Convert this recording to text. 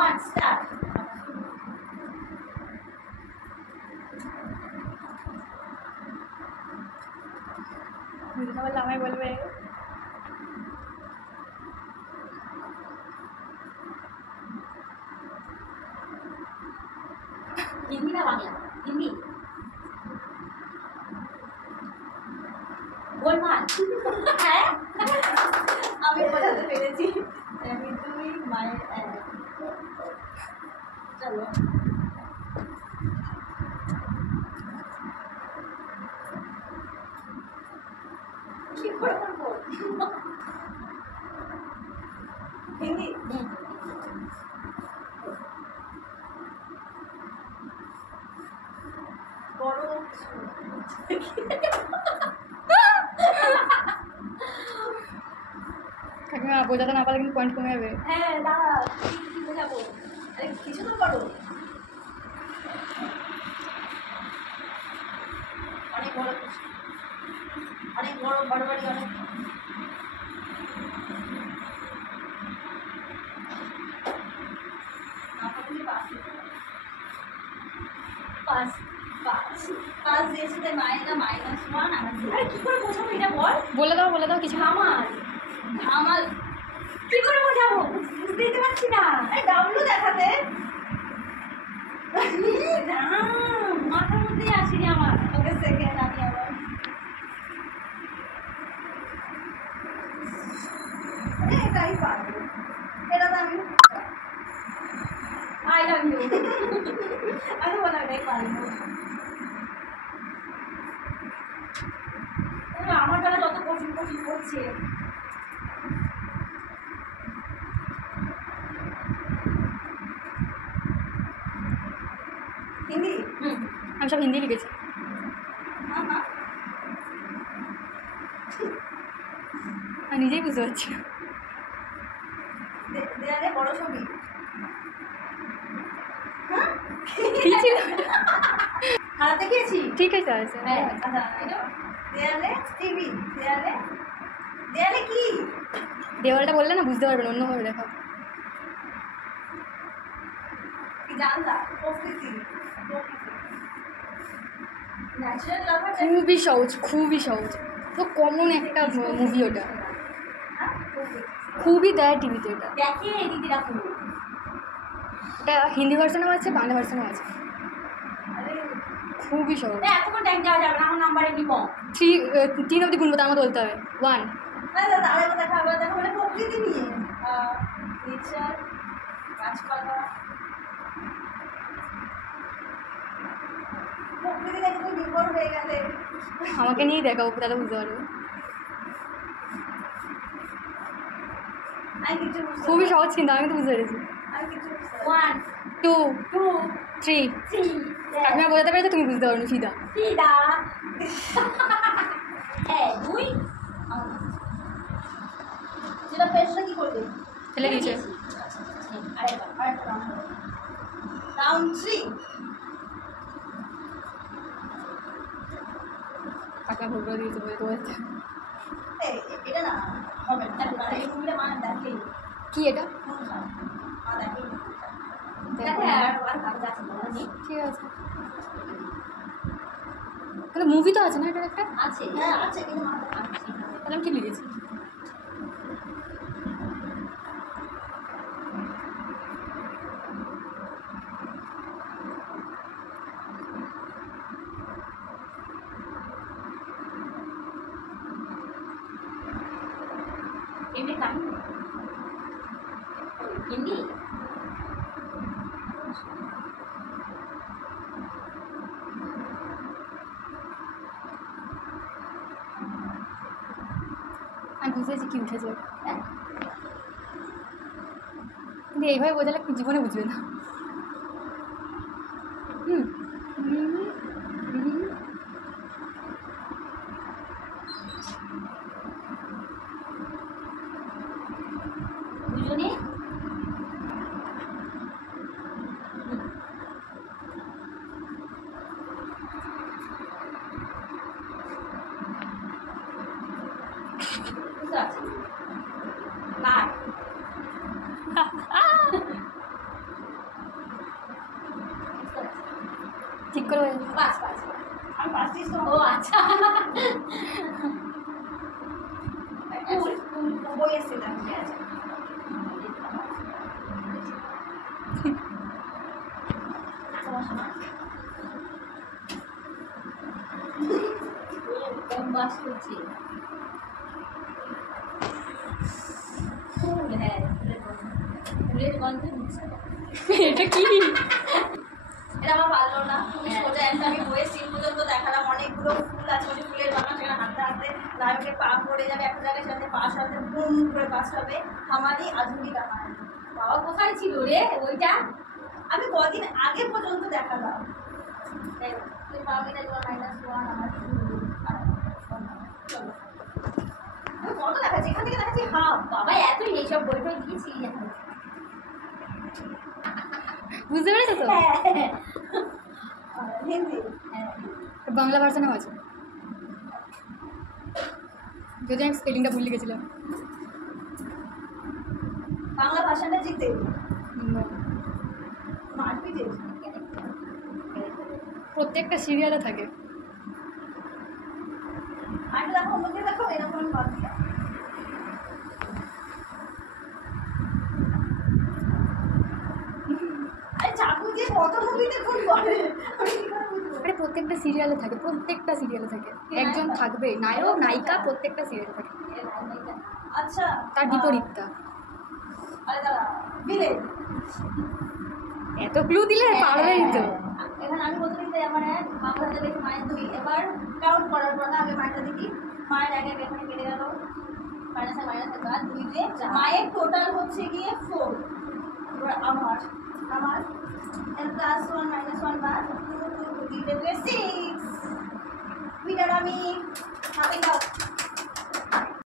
1 start. বুঝতে পারলে আমায় বলবে হিন্দি না বাংলা? হিন্দি। গোলমাল। হ্যাঁ আমি বোঝাতে পেরেছি। তুই মায়ের চলো কি করে করবো হিন্দি। বড় কাকিমা বোঝাতে না পারলে কিন্তু পয়েন্ট কমে যাবে। হ্যাঁ দাঁড়া কি বোঝাবো? আরে কিছু তো করো। অনেক বড় অনেক বড় বড় বাড়ি অনেক পাঁচ পাঁচ পাঁচ দিয়েছি তাই মায়েরা -1 আমার। আরে কি করে বোঝাবো এটা বল? বলে দাও কিছু। ধামাল ধামাল কি করে বোঝাবো? বুঝতেই তো পারছি না। আরে ডাব্লু দেখাতে মাথার মধ্যেই আসেনি আমার। ওকে সেকেন্ড আমি আবার এটাই পারবো। এটা তো আমি আই লাভ ইউ আমি বলা এটাই পারবো। আমার দ্বারা যত কঠিন কঠিন করছে। হিন্দি? আমি সব হিন্দি লিখেছি। আমি নিজেই বুঝতে পারছি না। দেয়ালে বড় ছবি কি ছিল? হারাতে গিয়েছি। ঠিক আছে আছে। হ্যাঁ আচ্ছা দেয়ালে টিভি দেয়ালে দেয়ালে কি? দেওয়ালটা বললে না বুঝতে পারবেন, অন্যভাবে দেখাও। কি জানলা? প্রকৃতি ন্যাচারাল লাভার। খুবই সহজ তো কমন একটা মুভি ওটা। খুবই দেয় টিভিতে এটা। দেখে দিদিরা পুরো এটা হিন্দি ভার্সনও আছে, বাংলা ভার্সনও আছে। খুবই সহজ। এতক্ষণ টাইম দেওয়া যাবে না, আমার নাম্বার এমনি কম। 3 অবধি গুনবো, তার মতো বলতে হবে 1 তাহলে দেখা মানে প্রকৃতি নিয়ে নেচার গাছপালা প্রকৃতি দেখে তুমি বিপদ হয়ে গেলে আমাকে নিয়েই দেখাবো, তাহলে বুঝতে পারবে। খুবই সহজ কিন্তু আমি তো বুঝতে পেরেছি। 1 2 2 3 3 আমি বোঝাতে পেরেছি, তুমি বুঝতে পারো সিধা। হ্যাঁ 2 যেটা পেছনে কি করবে? ফেলে দিয়েছে। আরেকটা রাউন্ড 3 কাকা ভুল করে দিয়েছে বলে বলছে। এটা না হবে না, এই মুভিটা মানে দেখে কি এটা? মা দেখে ঠিক আছে, তাহলে মুভি তো আছে না এটা একটা? আছে হ্যাঁ আছে কিন্তু মা আছে। তাহলে আমি কি লিখেছি? এমনি কাহিনী হিন্দি আমি বুঝেছি কি উঠেছে, কিন্তু এইভাবে বোঝালে জীবনে বুঝবে না। দুজনে বুঝতে পারছি ঠিক করে বল। 5 5 আমি 5 দিয়েছি ও আচ্ছা বই এসে না ঠিক আছে কম বাস করছি ফুল হ্যাঁ ফুলের গন্ধ হচ্ছে এটা কি? এটা আমার পারলো না তুমি সোজা একটা আমি বইয়ের সিন পর্যন্ত দেখালাম অনেকগুলো ফুল আছে ওই ফুলের বাগান সেখানে হাঁটতে হাঁটতে নায়কের পা পড়ে যাবে একটা জায়গায় সেখানে পাশ হবে বুম করে পাশ হবে আমারই আধুনি কাহানি বাবা কোথায় ছিল রে ওইটা আমি কদিন আগে পর্যন্ত দেখালাম তুই পাবি না তোমার -1 আমার 2 চলো আমি কত দেখাচ্ছি এখান থেকে দেখাচ্ছি হাফ বাবা এত এইসব বই টই দিয়েছি এখন বুঝতে পেরেছো তো? হিন্দি বাংলা ভার্সনেও আছে, যদি আমি স্পেলিংটা ভুলে গেছিলাম। বাংলা ভাষাটা জিতে মারপিটে প্রত্যেকটা সিরিয়ালে থাকে। আর দেখো অন্যকে দেখো এরকম আমি ভাবছি আরে চাকু দিয়ে কত মুভিতে খুন করে আমি কি করে বুঝবো আরে প্রত্যেকটা সিরিয়ালে থাকে, প্রত্যেকটা সিরিয়ালে থাকে একজন থাকবে, নায়ক নায়িকা প্রত্যেকটা সিরিয়ালে থাকে। আচ্ছা তার বিপরীতটা। আরে দাঁড়া ভিলেন এত ক্লু দিলে পারবেই তো। এখানে আমি বলতে দিতে আমার এক বাবার হাতে দেখি মায়ের 2 এবার কাউন্ট করার পর আগে মায়েরটা দেখি মায়ের আগে এখানে কেটে গেল মাইনাসে মাইনাসে কাজ 2 দিয়ে মায়ের টোটাল হচ্ছে গিয়ে 4 এবার আমার এর +1 -1 বাদ 2 2 2 6 উইনার আমি হাতে দাও